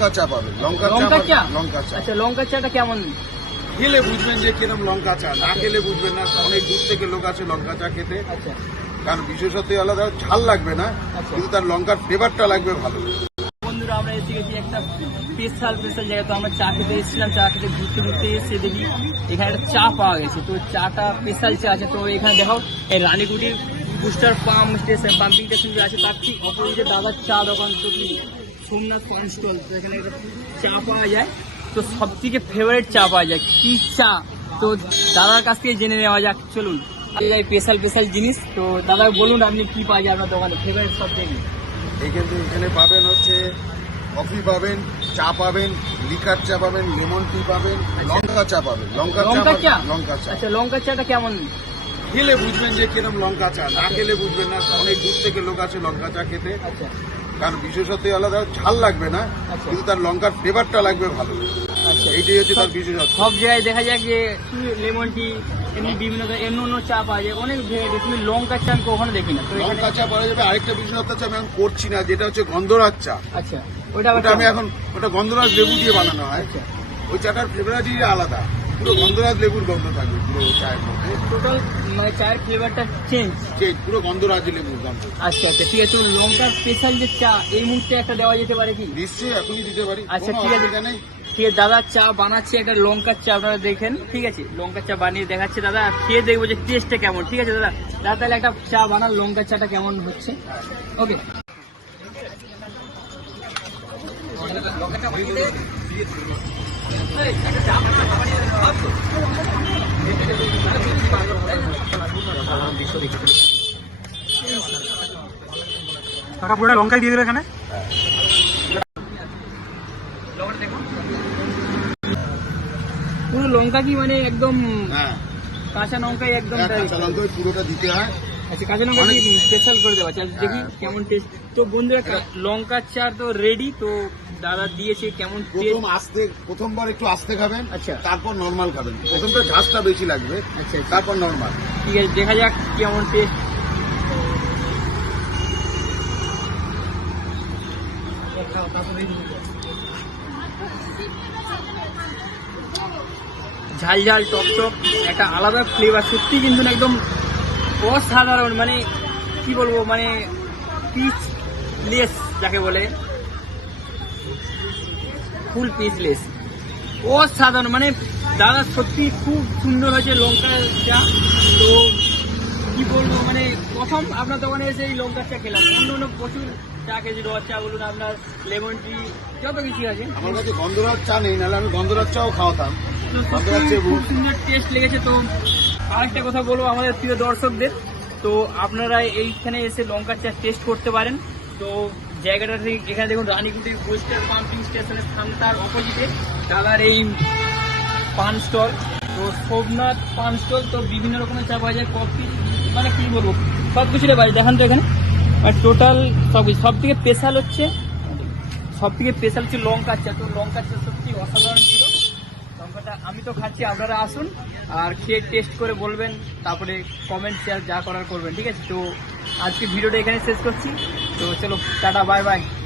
লঙ্কা চা পাবেন। লঙ্কা লঙ্কা চা? লঙ্কা চা। আচ্ছা লঙ্কা চাটা কেমন? খেলে বুঝবেন যে কিরম লঙ্কা চা না খেলে বুঝবেন না অনেক দূর থেকে লোক আছে লঙ্কা চা খেতে। আচ্ছা। কারণ বিশেষত আলাদা ঝাল লাগবে না আচ্ছা। কিন্তু তার লঙ্কার ফ্লেভারটা লাগবে ভালো। বন্ধুরা আমরা এসে গেছি একটা স্পেশাল স্পেশাল জায়গা তো আমরা চা খেতে এসেছিলাম চা খেতে ঘুরতে ঘুরতে এসে দেখি এখানে একটা চা পাওয়া গেছে। তো চাটা স্পেশাল চা আছে। তো এখানে দেখো এই রানীগুটির booster pump station pumping station যে আছে তার ঠিক অপোজিটে দাদার চা দোকান তো সোমনাথ পান স্টল চা পাওয়া যায়। তো সব থেকে ফেভারিট চা পাওয়া যায়। কি চা? তো দাদার কাছ থেকে জেনে নেওয়া যাক চলুন। এই স্পেশাল স্পেশাল জিনিস। তো দাদা বলুন আপনি কি পাওয়া যায় আপনার দোকানে? ফেভারিট সব থেকে এখানে এখানে পাবেন হচ্ছে কফি পাবেন চা পাবেন লিকার চা পাবেন লেমন টি পাবেন লঙ্কা চা পাবেন। লঙ্কা চা লঙ্কা চা? আচ্ছা লঙ্কা চাটা কেমন? খেলে বুঝবেন যে কিরম লঙ্কা চা। না খেলে বুঝবেন না অনেক দূর থেকে লোক আছে লঙ্কা চা খেতে। আচ্ছা। কারণ বিশেষত আলাদা ঝাল লাগবে না আচ্ছা। কিন্তু তার লঙ্কার ফ্লেভারটা লাগবে ভালো। আচ্ছা। এইটাই হচ্ছে তার বিশেষত্ব। সব জায়গায় দেখা যায় যে লেমন টি এমনি বিভিন্ন ধরনের অন্য অন্য চা পাওয়া যায় অনেক ভেরাইটি তুমি লঙ্কা চা আমি কখনো দেখি না। লঙ্কা চা পাওয়া যাবে আরেকটা বিশেষত্ব আছে আমি এখন করছি না যেটা হচ্ছে গন্ধরাজ চা। আচ্ছা ওটা আমি এখন ওটা গন্ধরাজ লেবু দিয়ে বানানো হয়। আচ্ছা। ওই চাটার ফ্লেভারই আলাদা। পুরো গন্ধরাজ লেবুর গন্ধ থাকবে পুরো চায়ের মধ্যে। টোটাল মানে চায়ের ফ্লেভারটা চেঞ্জ সেই পুরো গন্ধরাজ লেবুর গন্ধ। আচ্ছা আচ্ছা ঠিক আছে লঙ্কার স্পেশাল যে চা এই মুহূর্তে একটা দেওয়া যেতে পারে কি? নিশ্চয়ই এখনই দিতে পারি আচ্ছা, ঠিক আছে। ঠিক আছে দাদা চা বানাচ্ছে একটা লঙ্কার চা আপনারা দেখেন ঠিক আছে? লঙ্কার চা বানিয়ে দেখাচ্ছে দাদা আর খেয়ে দেখব যে টেস্টটা কেমন ঠিক আছে দাদা? দাদা তাহলে একটা চা বানান লঙ্কার চাটা কেমন হচ্ছে? ওকে কাকা পুরোটা লঙ্কাই দিয়ে দিল এখানে? পুরো লঙ্কা কি মানে একদম হ্যাঁ। কাঁচা লঙ্কাই একদম একটা পুরোটা দিতে হয়। আচ্ছা কাঁচা লঙ্কা কি স্পেশাল করে দেওয়া। আচ্ছা দেখি হ্যাঁ। কেমন টেস্ট তো বন্ধুরা লঙ্কার চা তো রেডি তো দাদা দিয়েছে কেমন প্রথম আস্তে প্রথমবার একটু আস্তে খাবেন আচ্ছা। তারপর নর্মাল খাবেন। প্রথমটা ঝাঁসটা বেশি লাগবে আচ্ছা আচ্ছা। তারপর নর্মাল ঠিক আছে দেখা যাক কেমন টেস্ট ঝাল ঝাল টক টক একটা আলাদা ফ্লেভার সত্যি কিন্তু একদম অসাধারণ মানে কি বলব মানে পিচ লেস যাকে বলে। ফুল পিচ লেস অসাধারণ মানে দাদা সত্যি খুব সুন্দর হয়েছে লঙ্কা চা তো কি বলব মানে প্রথম আপনার দোকানে এসে এই লঙ্কার চা খেলাম। অন্য অন্য প্রচুর চা খেয়েছি রস চা বলুন আপনার লেমন টি যত কিছু আছে। আমার কাছে গন্ধরাজ চা নেই নাহলে আমি গন্ধরাজ চাও খাওয়াতাম। খুব সুন্দর টেস্ট লেগেছে। তো আরেকটা কথা বলব আমাদের প্রিয় দর্শকদের। তো আপনারা এইখানে এসে লঙ্কার চা টেস্ট করতে পারেন। তো জায়গাটা ঠিক এখানে দেখুন রানীকুটি বুস্টার পাম্পিং স্টেশনের স্থান তার অপোজিটে দাদার এই পান স্টল। তো সোমনাথ পান স্টল, তো বিভিন্ন রকমের চা পাওয়া যায়, কফি মানে কি বলব সব কিছুটা পাওয়া যায়। দেখান তো এখানে। আর টোটাল সব কিছু সব থেকে স্পেশাল হচ্ছে সব থেকে স্পেশাল হচ্ছে লঙ্কার চা। তো লঙ্কার চা সত্যি অসাধারণ ছিল। লঙ্কাটা আমি তো খাচ্ছি, আপনারা আসুন আর খেয়ে টেস্ট করে বলবেন, তারপরে কমেন্ট শেয়ার যা করার করবেন, ঠিক আছে? তো আজকে ভিডিওটা এখানে শেষ করছি। तो चलो टाटा बाय बाय